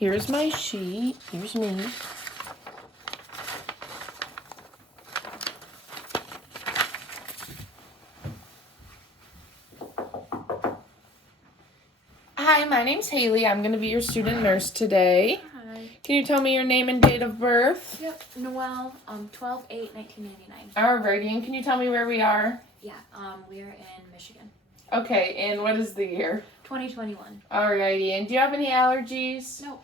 Here's my sheet. Here's me. Hi, my name's Hailey. I'm going to be your student nurse today. Hi. Can you tell me your name and date of birth? Yep, Noelle, 12/8/1999. Alrighty, and can you tell me where we are? Yeah, we're in Michigan. Okay, and what is the year? 2021. Alrighty, and do you have any allergies? No.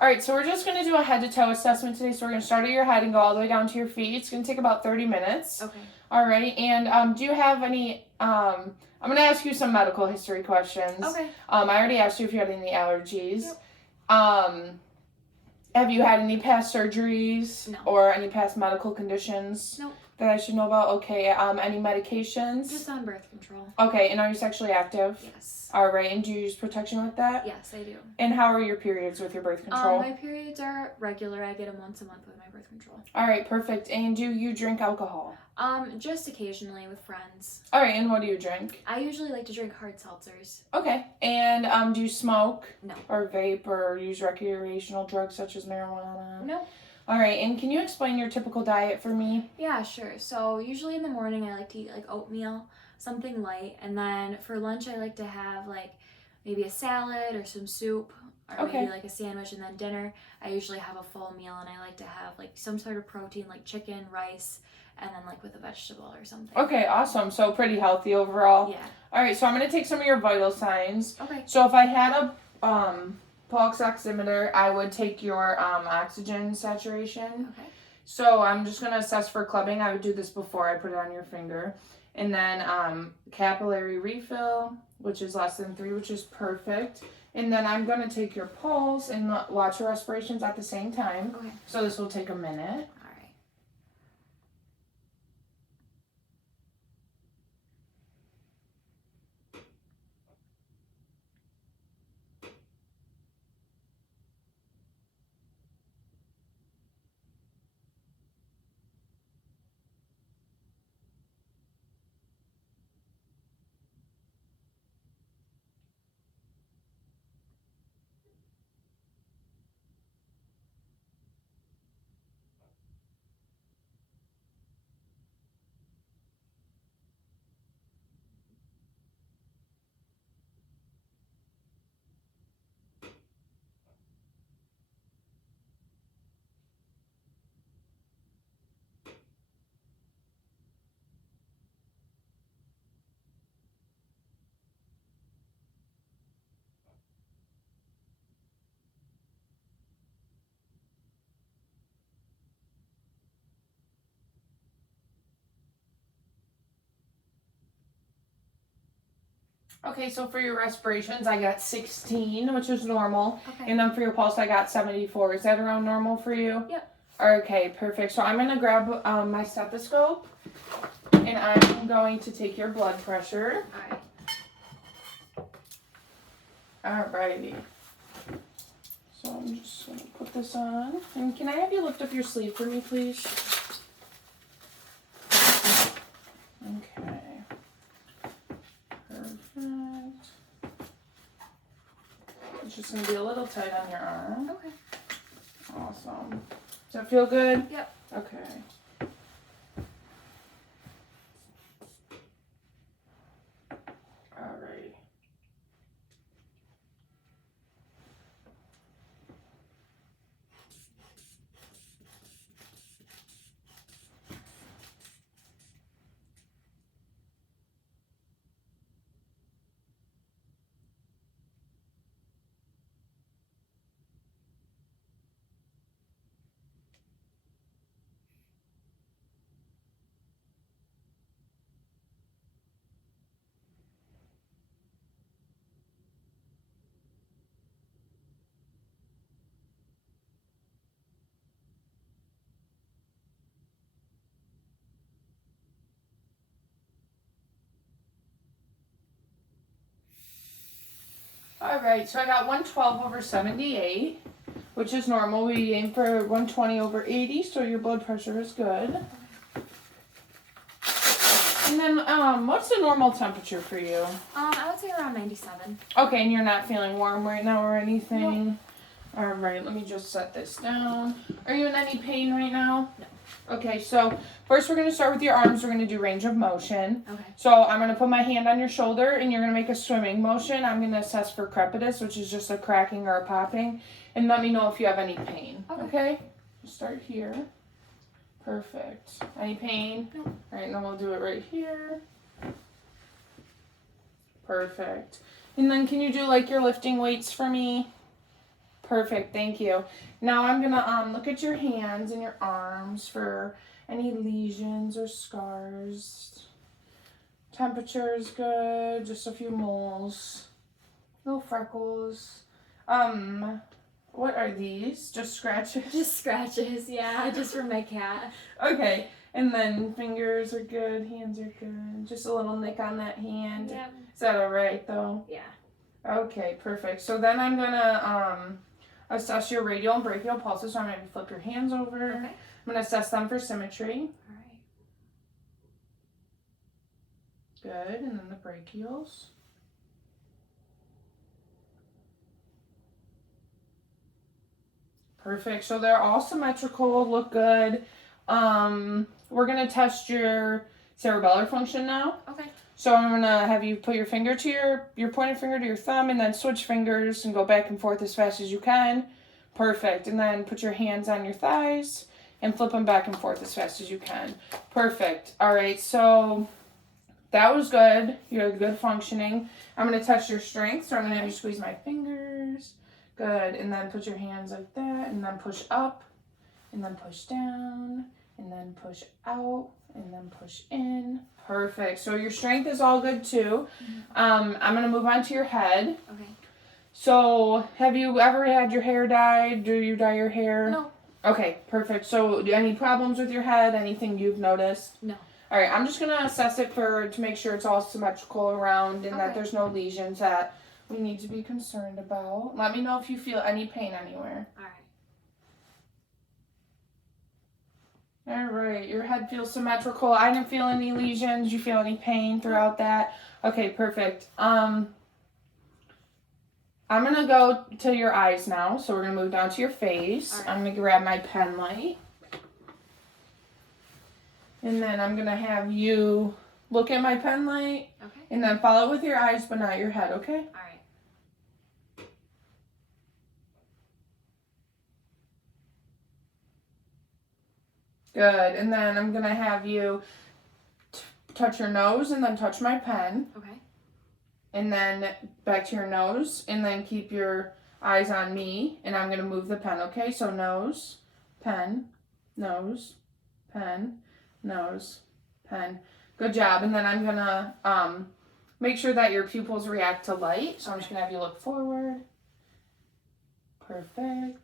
Alright, so we're just going to do a head-to-toe assessment today. So we're going to start at your head and go all the way down to your feet. It's going to take about 30 minutes. Okay. Alright, and do you have any, I'm going to ask you some medical history questions. Okay. I already asked you if you had any allergies. Yep. Have you had any past surgeries? No. Or any past medical conditions? Nope. That I should know about? Okay, any medications? Just on birth control. Okay, and are you sexually active? Yes. Alright, and do you use protection with that? Yes, I do. And how are your periods with your birth control? My periods are regular. I get them once a month with my birth control. Alright, perfect. And do you drink alcohol? Just occasionally with friends. Alright, and what do you drink? I usually like to drink hard seltzers. Okay, and do you smoke? No. Or vape or use recreational drugs such as marijuana? No. Alright, and can you explain your typical diet for me? Yeah, sure. So usually in the morning I like to eat like oatmeal, something light, and then for lunch I like to have like maybe a salad or some soup or maybe like a sandwich, and then dinner I usually have a full meal and I like to have like some sort of protein like chicken, rice, and then like with a vegetable or something. Okay, awesome. So pretty healthy overall. Yeah. Alright, so I'm going to take some of your vital signs. Okay. So if I had a pulse oximeter, I would take your oxygen saturation. Okay. So I'm just going to assess for clubbing. I would do this before I put it on your finger. And then capillary refill, which is less than 3, which is perfect. And then I'm going to take your pulse and watch your respirations at the same time. Okay. So this will take a minute. All right. Okay, so for your respirations, I got 16, which is normal. Okay. And then for your pulse, I got 74. Is that around normal for you? Yep. Okay, perfect. So I'm going to grab my stethoscope, and I'm going to take your blood pressure. All right. Alrighty. So I'm just going to put this on. And can I have you lift up your sleeve for me, please? Okay. Perfect. It's just going to be a little tight on your arm. Okay. Awesome. Does that feel good? Yep. Okay. Alright. Alright, so I got 112/78, which is normal. We aim for 120/80, so your blood pressure is good. And then, what's the normal temperature for you? I would say around 97. Okay, and you're not feeling warm right now or anything? Nope. All right, let me just set this down. Are you in any pain right now? No. Okay, so first we're going to start with your arms. We're going to do range of motion. Okay. So I'm going to put my hand on your shoulder and you're going to make a swimming motion. I'm going to assess for crepitus, which is just a cracking or a popping. And let me know if you have any pain. Okay? Start here. Perfect. Any pain? No. All right, and then we'll do it right here. Perfect. And then can you do like your lifting weights for me? Perfect, thank you. Now I'm gonna look at your hands and your arms for any lesions or scars. Temperature is good, just a few moles. No freckles. What are these? Just scratches? Just scratches, yeah, just from my cat. Okay, and then fingers are good, hands are good. Just a little nick on that hand. Yeah. Is that alright though? Yeah. Okay, perfect. So then I'm gonna assess your radial and brachial pulses. So I'm gonna flip your hands over. Okay. I'm gonna assess them for symmetry. All right. Good, and then the brachials. Perfect. So they're all symmetrical, look good. We're gonna test your cerebellar function now. Okay. So I'm gonna have you put your finger to your pointer finger to your thumb and then switch fingers and go back and forth as fast as you can. Perfect. And then put your hands on your thighs and flip them back and forth as fast as you can. Perfect. All right, so that was good. You had good functioning. I'm gonna test your strength. So I'm gonna have you squeeze my fingers. Good. And then put your hands like that and then push up and then push down and then push out and then push in. Perfect. So your strength is all good too. I'm going to move on to your head. Okay. So have you ever had your hair dyed? Do you dye your hair? No. Okay, perfect. So any problems with your head? Anything you've noticed? No. All right, I'm just going to assess it to make sure it's all symmetrical around and that there's no lesions that we need to be concerned about. Let me know if you feel any pain anywhere. All right. All right, your head feels symmetrical. I didn't feel any lesions. You feel any pain throughout that? Okay, perfect. I'm gonna go to your eyes now. So we're gonna move down to your face. Right. I'm gonna grab my pen light. And then I'm gonna have you look at my pen light. Okay. And then follow it with your eyes, but not your head, okay? All right. Good. And then I'm gonna have you touch your nose and then touch my pen. Okay. And then back to your nose, and then keep your eyes on me, and I'm going to move the pen, okay? So nose, pen, nose, pen, nose, pen. Good job. And then I'm going to make sure that your pupils react to light. So I'm just going to have you look forward. Perfect.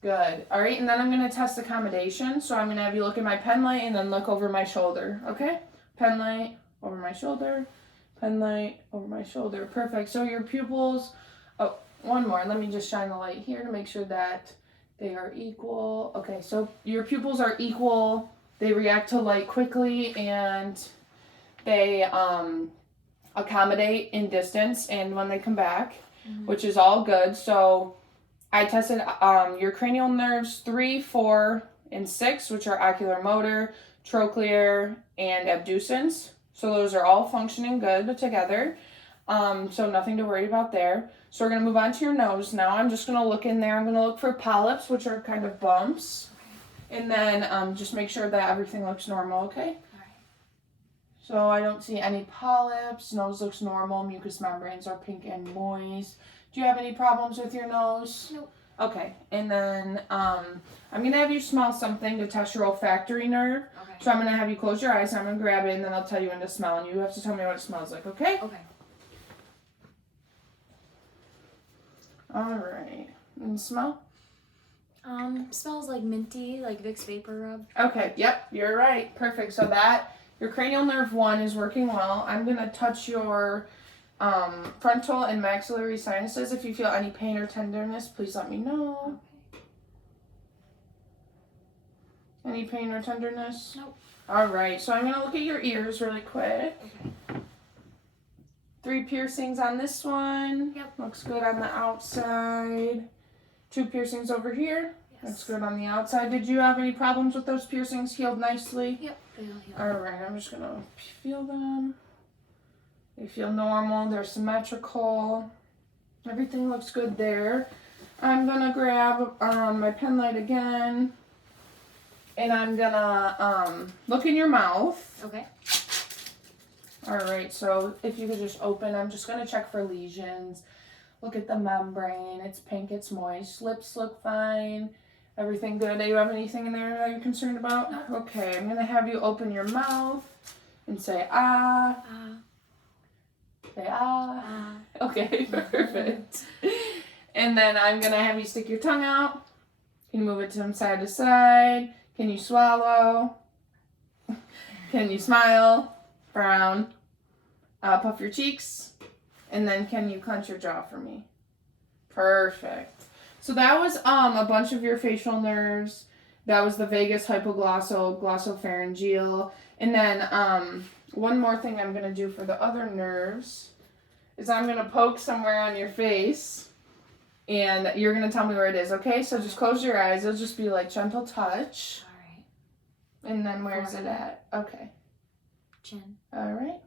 Good. All right, and then I'm going to test accommodation. So I'm going to have you look at my pen light and then look over my shoulder, okay? Pen light over my shoulder. Pen light over my shoulder. Perfect. So your pupils, oh, one more. Let me just shine the light here to make sure that they are equal. Okay, so your pupils are equal. They react to light quickly and they accommodate in distance and when they come back, which is all good. So I tested your cranial nerves 3, 4, and 6, which are ocular motor, trochlear, and abducens. So those are all functioning good together. So nothing to worry about there. So we're going to move on to your nose now. I'm just going to look in there. I'm going to look for polyps, which are kind of bumps. And then just make sure that everything looks normal, okay? All right. So I don't see any polyps. Nose looks normal. Mucous membranes are pink and moist. Do you have any problems with your nose? Nope. Okay. And then I'm going to have you smell something to test your olfactory nerve. Okay. So I'm going to have you close your eyes, and I'm going to grab it, and then I'll tell you when to smell, and you have to tell me what it smells like, okay? Okay. All right. And smell? Smells like minty, like Vicks Vapor Rub. Okay, yep, you're right. Perfect. So that, your cranial nerve 1 is working well. I'm going to touch your frontal and maxillary sinuses. If you feel any pain or tenderness, please let me know. Okay. Any pain or tenderness? Nope. All right, so I'm going to look at your ears really quick. Okay. 3 piercings on this one. Yep. Looks good on the outside. 2 piercings over here. Yes. Looks good on the outside. Did you have any problems with those piercings? Healed nicely? Yep, they all healed. Alright, I'm just going to feel them. They feel normal. They're symmetrical. Everything looks good there. I'm going to grab my pen light again. And I'm going to look in your mouth. Okay. Alright, so if you could just open, I'm just going to check for lesions. Look at the membrane. It's pink, it's moist. Lips look fine. Everything good. Do you have anything in there that you're concerned about? No. Okay, I'm going to have you open your mouth and say, ah. Say, ah. Okay, perfect. And then I'm going to have you stick your tongue out. Can you move it from side to side? Can you swallow? Can you smile? Frown. Puff your cheeks. And then can you clench your jaw for me? Perfect. So that was a bunch of your facial nerves. That was the vagus, hypoglossal, glossopharyngeal. And then one more thing I'm going to do for the other nerves is I'm going to poke somewhere on your face. And you're going to tell me where it is, okay? So just close your eyes. It'll just be like gentle touch. All right. And then where's it at? Okay. Chin. All right.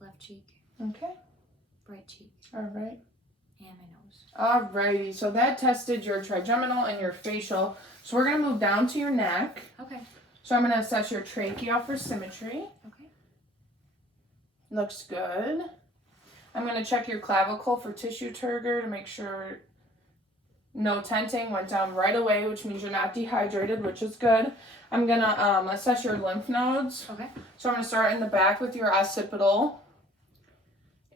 Left cheek. Okay. Right cheek. All right. And my nose. Alrighty, so that tested your trigeminal and your facial. So we're going to move down to your neck. Okay. So I'm going to assess your trachea for symmetry. Okay. Looks good. I'm going to check your clavicle for tissue turgor to make sure no tenting, went down right away, which means you're not dehydrated, which is good. I'm going to assess your lymph nodes. Okay. So I'm going to start in the back with your occipital.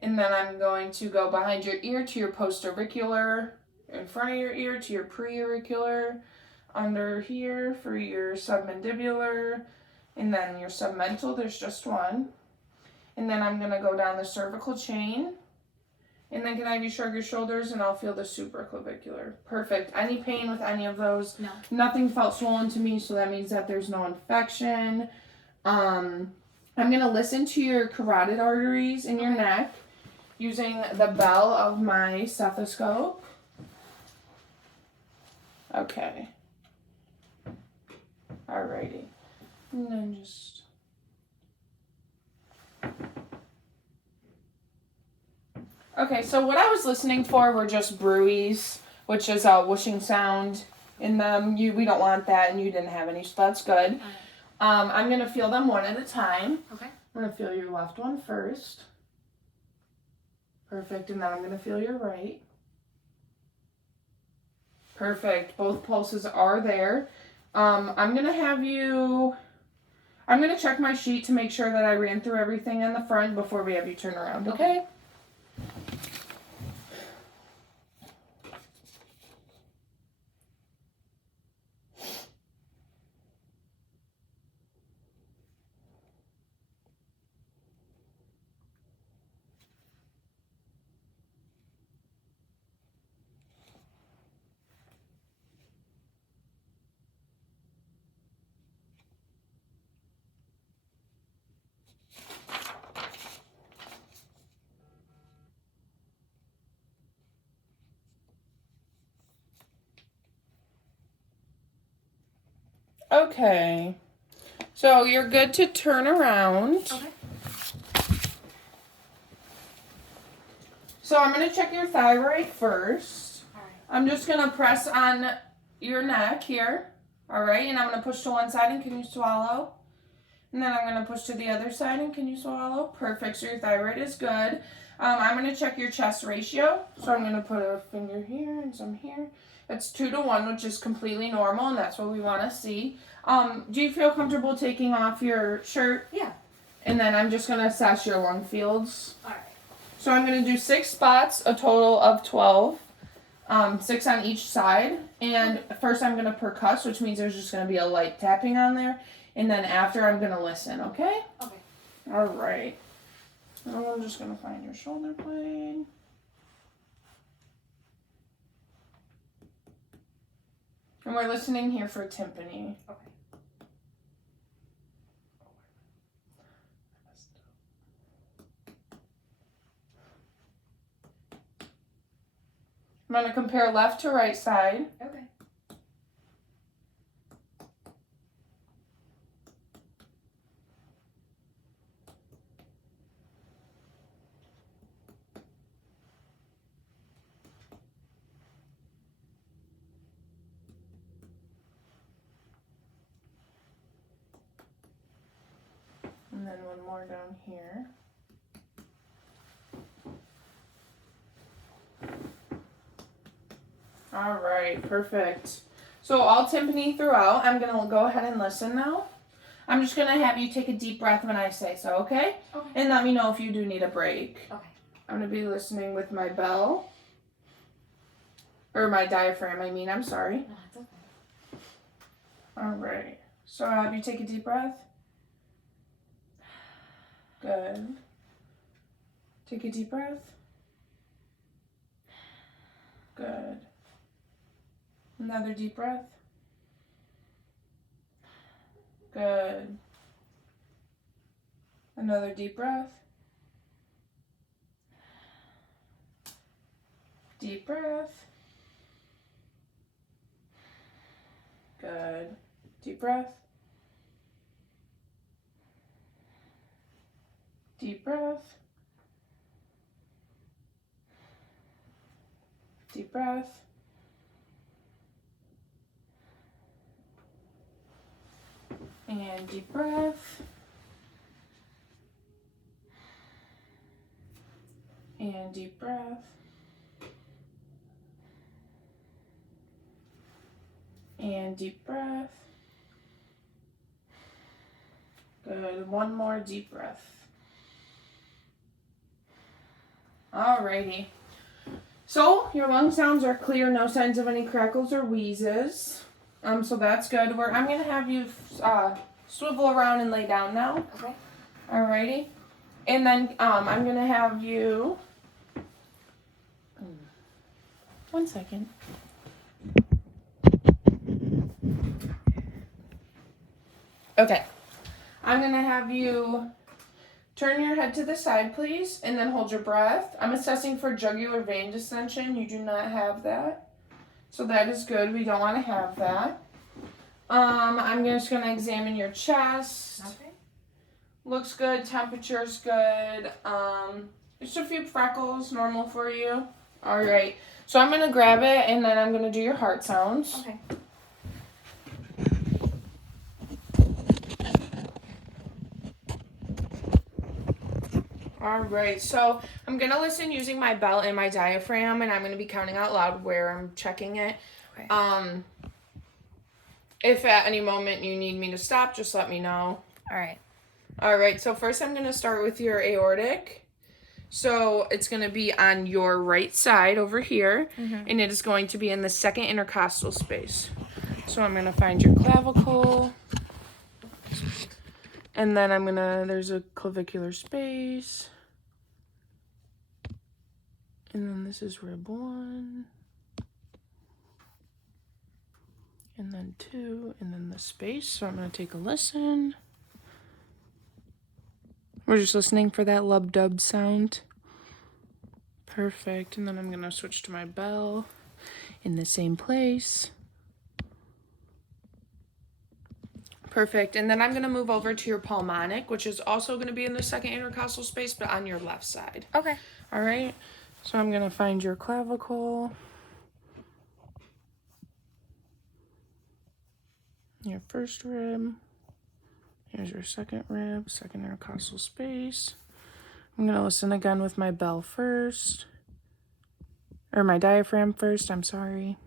And then I'm going to go behind your ear to your postauricular, in front of your ear to your preauricular, under here for your submandibular, and then your submental, there's just one. And then I'm going to go down the cervical chain. And then can I have you shrug your shoulders and I'll feel the supraclavicular. Perfect. Any pain with any of those? No. Nothing felt swollen to me, so that means that there's no infection. I'm going to listen to your carotid arteries in your neck using the bell of my stethoscope. Okay. Alrighty. And then just... Okay, so what I was listening for were just bruies, which is a whooshing sound in them. We don't want that, and you didn't have any, so that's good. I'm going to feel them one at a time. Okay. I'm going to feel your left one first. Perfect, and then I'm going to feel your right. Perfect, both pulses are there. I'm going to have you... I'm going to check my sheet to make sure that I ran through everything in the front before we have you turn around, okay? Okay, so you're good to turn around. Okay. So I'm going to check your thyroid first. All right. I'm just going to press on your neck here. All right, and I'm going to push to one side, and can you swallow? And then I'm going to push to the other side, and can you swallow? Perfect, so your thyroid is good. I'm going to check your chest ratio. So I'm going to put a finger here and some here. It's 2 to 1, which is completely normal, and that's what we want to see. Do you feel comfortable taking off your shirt? Yeah. And then I'm just going to assess your lung fields. All right. So I'm going to do 6 spots, a total of 12. 6 on each side. And first I'm going to percuss, which means there's just going to be a light tapping on there. And then after I'm going to listen, okay? Okay. All right. Now I'm just going to find your shoulder blade. And we're listening here for tympani. Okay. I'm going to compare left to right side. Okay. And then one more down here. All right, perfect. So all timpani throughout. I'm going to go ahead and listen now. I'm just going to have you take a deep breath when I say so, okay? Okay. And let me know if you do need a break. Okay. I'm going to be listening with my bell. Or my diaphragm, I'm sorry. No, it's okay. All right. So I'll have you take a deep breath. Good. Take a deep breath. Good. Another deep breath. Good. Another deep breath. Deep breath. Good. Deep breath. Deep breath. Deep breath. And deep breath. And deep breath. And deep breath. Good. One more deep breath. Alrighty. So your lung sounds are clear, no signs of any crackles or wheezes. So that's good. I'm gonna have you swivel around and lay down now. Okay. Alrighty. And then I'm gonna have you. One second. Okay. I'm gonna have you turn your head to the side, please, and then hold your breath. I'm assessing for jugular vein distension. You do not have that. So that is good. We don't want to have that. I'm just going to examine your chest. Okay. Looks good. Temperature's good. Just a few freckles, normal for you. All right. So I'm going to grab it, and then I'm going to do your heart sounds. Okay. All right, so I'm going to listen using my belt and my diaphragm, and I'm going to be counting out loud where I'm checking it. Okay. If at any moment you need me to stop, just let me know. All right. All right, so first I'm going to start with your aortic. So it's going to be on your right side over here, and it is going to be in the second intercostal space. So I'm going to find your clavicle. And then there's a clavicular space. And then this is rib 1. And then 2, and then the space. So I'm going to take a listen. We're just listening for that lub-dub sound. Perfect. And then I'm going to switch to my bell in the same place. Perfect. And then I'm going to move over to your pulmonic, which is also going to be in the second intercostal space, but on your left side. Okay. All right. So I'm going to find your clavicle. Your first rib. Here's your second rib, second intercostal space. I'm going to listen again with my bell first. Or my diaphragm first, I'm sorry.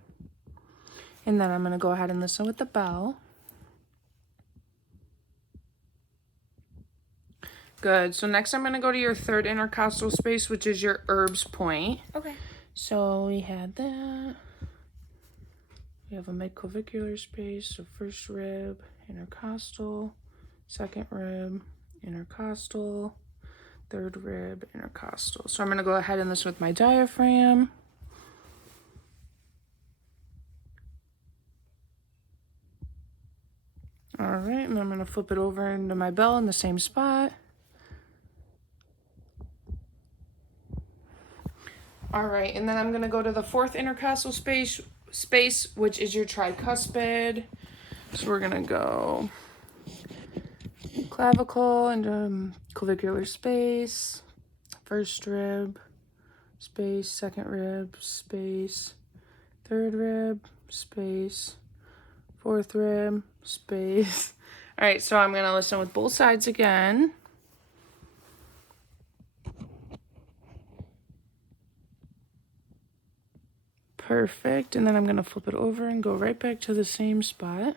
And then I'm going to go ahead and listen with the bell. Good. So next I'm going to go to your third intercostal space, which is your Erb's point. Okay. So we had that. We have a midclavicular space, so first rib, intercostal, second rib, intercostal, third rib, intercostal. So I'm going to go ahead and listen with my diaphragm. All right, and I'm going to flip it over into my bell in the same spot. All right, and then I'm gonna go to the fourth intercostal space, which is your tricuspid. So we're gonna go clavicle and clavicular space, first rib space, second rib space, third rib space, fourth rib space. All right, so I'm gonna listen with both sides again. Perfect, and then I'm gonna flip it over and go right back to the same spot.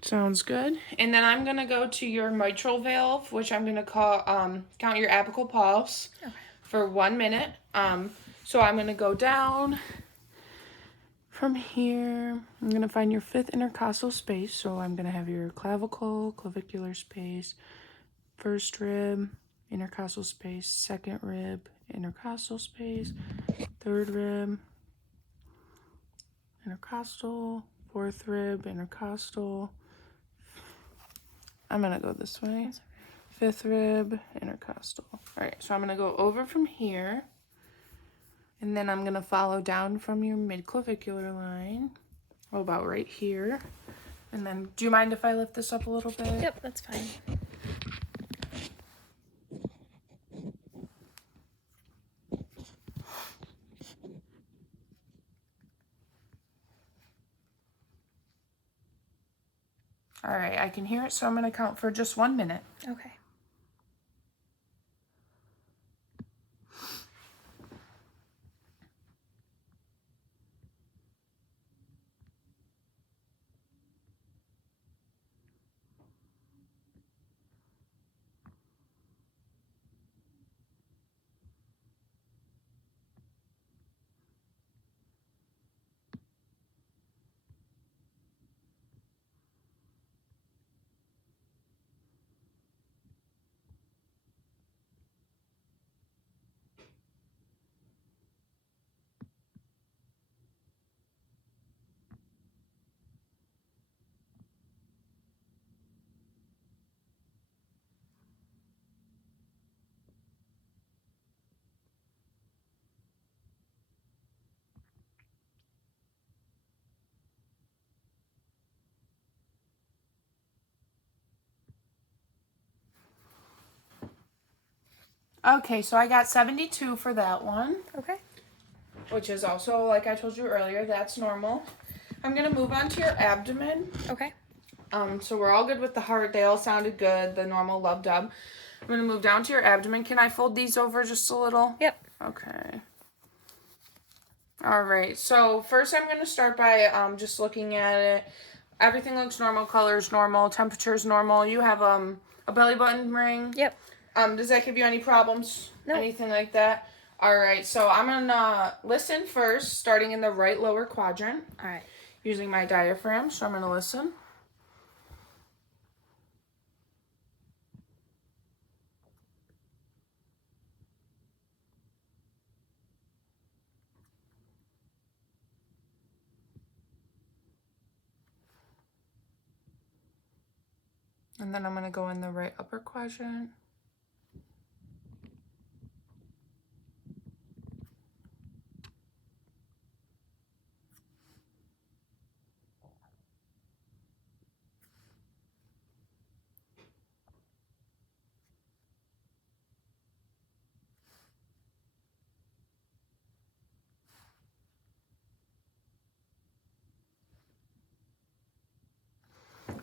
Sounds good. And then I'm gonna go to your mitral valve, which I'm gonna call count your apical pulse for 1 minute. So I'm gonna go down from here. I'm gonna find your fifth intercostal space. So I'm gonna have your clavicle, clavicular space, first rib, intercostal space, second rib, intercostal space, third rib, intercostal, fourth rib, intercostal. I'm gonna go this way. Fifth rib, intercostal. All right, so I'm gonna go over from here, and then I'm gonna follow down from your midclavicular line, about right here. And then, do you mind if I lift this up a little bit? Yep, that's fine. All right, I can hear it, so I'm gonna count for just 1 minute. Okay. Okay, so I got 72 for that one, Okay. which is also, like I told you earlier, that's normal. I'm gonna move on to your abdomen. Okay. So we're all good with the heart. They all sounded good, the normal lub dub. I'm gonna move down to your abdomen. Can I fold these over just a little? Yep. Okay. All right, so first I'm gonna start by just looking at it. Everything looks normal, color's normal, temperature's normal. You have a belly button ring. Yep. Does that give you any problems? No. Anything like that? All right, so I'm gonna listen first, starting in the right lower quadrant. All right. Using my diaphragm, so I'm gonna listen. And then I'm gonna go in the right upper quadrant.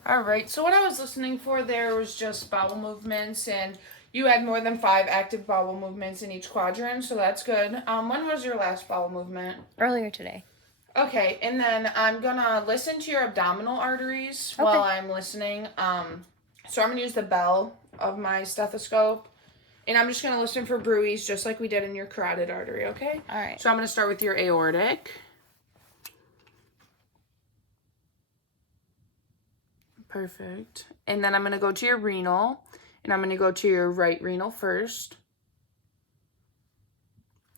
All right, so what I was listening for there was just bowel movements, and you had more than 5 active bowel movements in each quadrant, so that's good. When was your last bowel movement? Earlier today. Okay, and then I'm gonna listen to your abdominal arteries while I'm listening. So I'm gonna use the bell of my stethoscope, and I'm just gonna listen for bruits, just like we did in your carotid artery, okay? All right. So I'm gonna start with your aortic. Perfect. And then I'm going to go to your renal, and I'm going to go to your right renal first,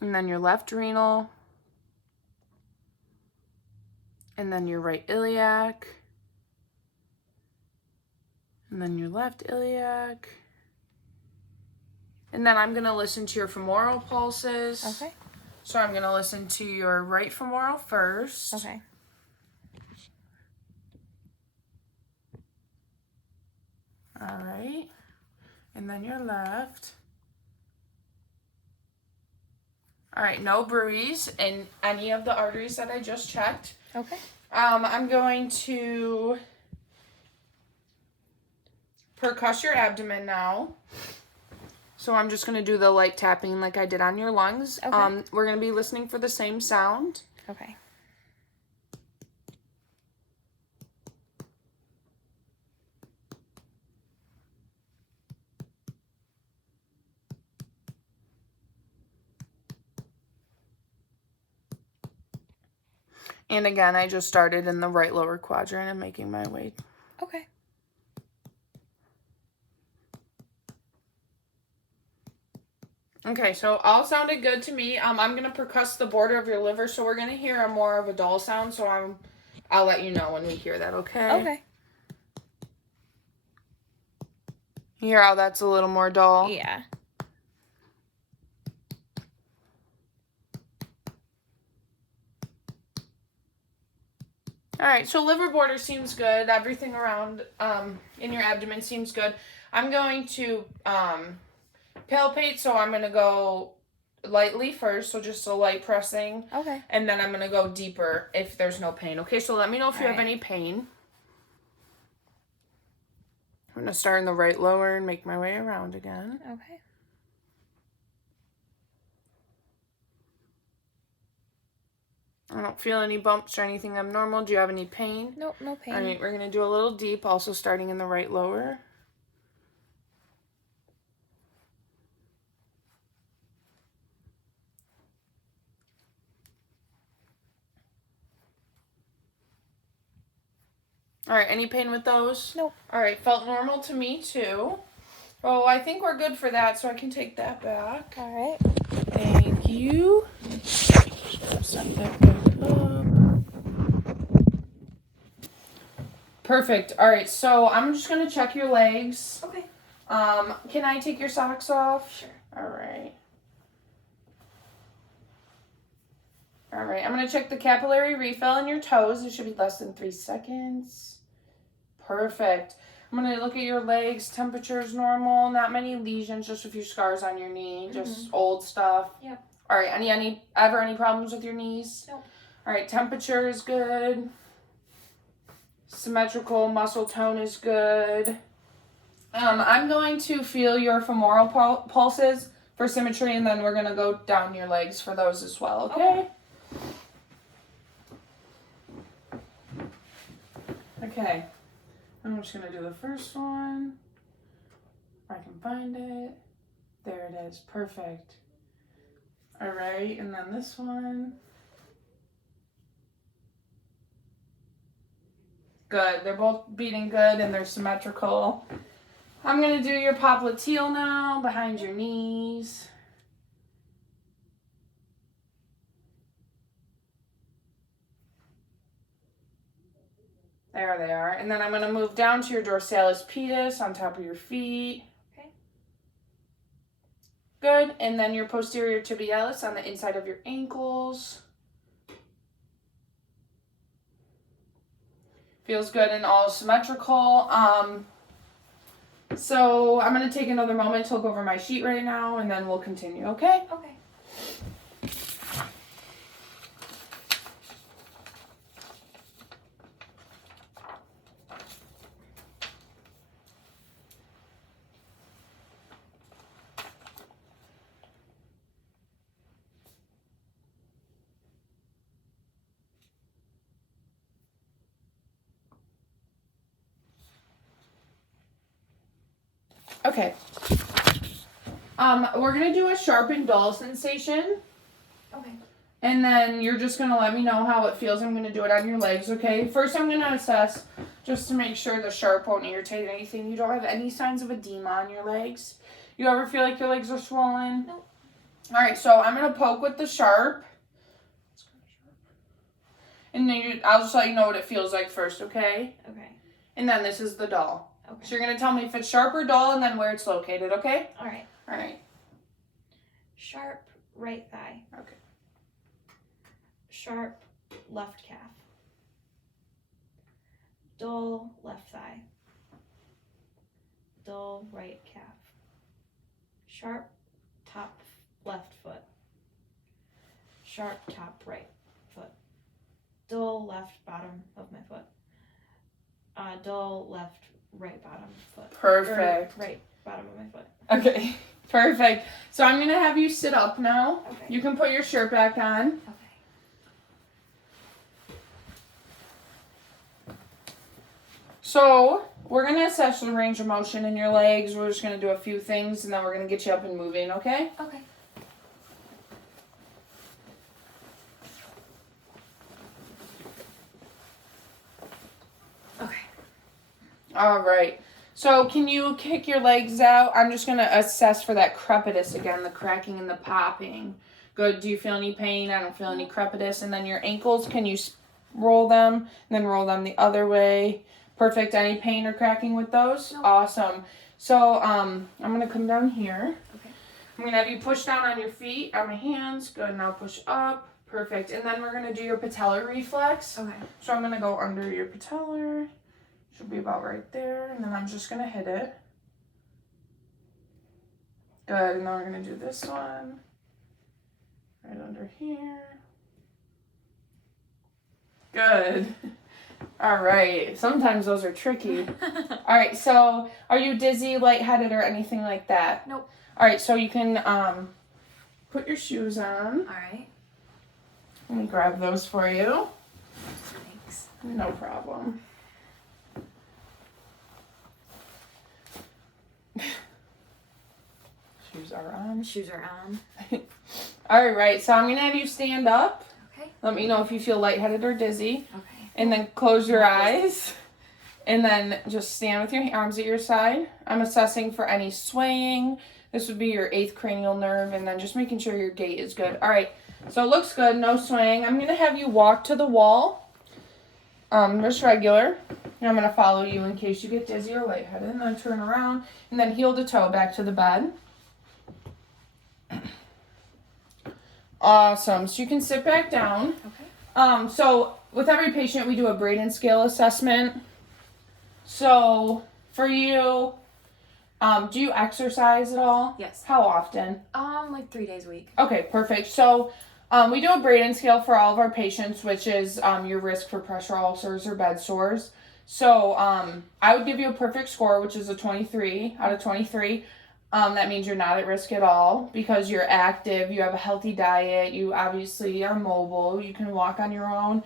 and then your left renal, and then your right iliac, and then your left iliac, And then I'm going to listen to your femoral pulses. Okay. So I'm going to listen to your right femoral first. Okay. All right. And then your left. All right, no bruise in any of the arteries that I just checked. Okay. I'm going to percuss your abdomen now. So I'm just going to do the light tapping like I did on your lungs. Okay. We're going to be listening for the same sound. Okay. And again, I just started in the right lower quadrant and making my way. Okay. Okay, so all sounded good to me. I'm gonna percuss the border of your liver, so we're gonna hear a more of a dull sound. So I'll let you know when we hear that. Okay. Okay. You hear how that's a little more dull? Yeah. All right, so liver border seems good. Everything around in your abdomen seems good. I'm going to palpate, so I'm going to go lightly first, so just a light pressing. Okay. And then I'm going to go deeper if there's no pain. Okay, so let me know if you have right. any pain. I'm going to start in the right lower and make my way around again. Okay. I don't feel any bumps or anything abnormal. Do you have any pain? Nope, no pain. All right, we're going to do a little deep, also starting in the right lower. All right, any pain with those? Nope. All right, felt normal to me too. Oh, I think we're good for that, so I can take that back. All right. Thank you. Set that back up. Perfect. All right, so I'm just gonna check your legs. Okay. Can I take your socks off? Sure. All right. All right, I'm gonna check the capillary refill in your toes. It should be less than 3 seconds. Perfect. I'm going to look at your legs. Temperature's normal. Not many lesions, just a few scars on your knee. Just old stuff. Yep. All right. Any problems with your knees? Nope. All right. Temperature is good. Symmetrical muscle tone is good. I'm going to feel your femoral pulses for symmetry, and then we're going to go down your legs for those as well. Okay? Okay. I'm just going to do the first one. If I can find it. There it is. Perfect. All right. And then this one. Good. They're both beating good and they're symmetrical. I'm going to do your popliteal now behind your knees. There they are. And then I'm going to move down to your dorsalis pedis on top of your feet. Okay. Good. And then your posterior tibialis on the inside of your ankles. Feels good and all symmetrical. So I'm going to take another moment to look over my sheet right now, and then we'll continue, okay? Okay. Okay. We're going to do a sharp and dull sensation. Okay. And then you're just going to let me know how it feels. I'm going to do it on your legs, okay? First, I'm going to assess just to make sure the sharp won't irritate anything. You don't have any signs of edema on your legs. You ever feel like your legs are swollen? Nope. All right, so I'm going to poke with the sharp. And then I'll just let you know what it feels like first, okay? Okay. And then this is the dull. Okay. So you're going to tell me if it's sharp or dull and then where it's located, okay? All right. All right. Sharp right thigh. Okay. Sharp left calf. Dull left thigh. Dull right calf. Sharp top left foot. Sharp top right foot. Dull left bottom of my foot. Dull left right bottom foot. Perfect. Or right bottom of my foot. Okay. Perfect. So I'm going to have you sit up now. Okay. You can put your shirt back on. Okay. So we're going to assess the range of motion in your legs. We're just going to do a few things, and then we're going to get you up and moving, okay? Okay. Okay. All right. So can you kick your legs out? I'm just going to assess for that crepitus again, the cracking and the popping. Good. Do you feel any pain? I don't feel any crepitus. And then your ankles, can you roll them and then roll them the other way? Perfect. Any pain or cracking with those? No. Awesome. So I'm going to come down here. Okay. I'm going to have you push down on your feet, on my hands. Good. Now push up. Perfect. And then we're going to do your patellar reflex. Okay. So I'm going to go under your patellar. Should be about right there. And then I'm just going to hit it. Good. And now we're going to do this one. Right under here. Good. All right. Sometimes those are tricky. All right. So are you dizzy, lightheaded, or anything like that? Nope. All right. So you can put your shoes on. All right. Let me grab those for you. Thanks. No problem. Shoes are on. Shoes are on. All right, so I'm going to have you stand up. Okay. Let me know if you feel lightheaded or dizzy. Okay. And then close your eyes. And then just stand with your arms at your side. I'm assessing for any swaying. This would be your 8th cranial nerve. And then just making sure your gait is good. All right, so it looks good. No swaying. I'm going to have you walk to the wall. Just regular. And I'm going to follow you in case you get dizzy or lightheaded. And then turn around. And then heel to toe back to the bed. Awesome. So you can sit back down. Okay. So with every patient, we do a Braden scale assessment. So for you, do you exercise at all? Yes. How often? Like 3 days a week. Okay, perfect. So we do a Braden scale for all of our patients, which is your risk for pressure ulcers or bed sores. So I would give you a perfect score, which is a 23 out of 23. That means you're not at risk at all because you're active, you have a healthy diet, you obviously are mobile, you can walk on your own,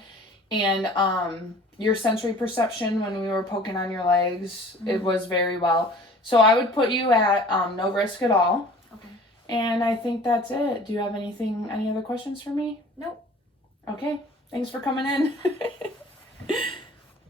and your sensory perception when we were poking on your legs, it was very well. So I would put you at no risk at all. Okay. And I think that's it. Do you have any other questions for me? Nope. Okay. Thanks for coming in.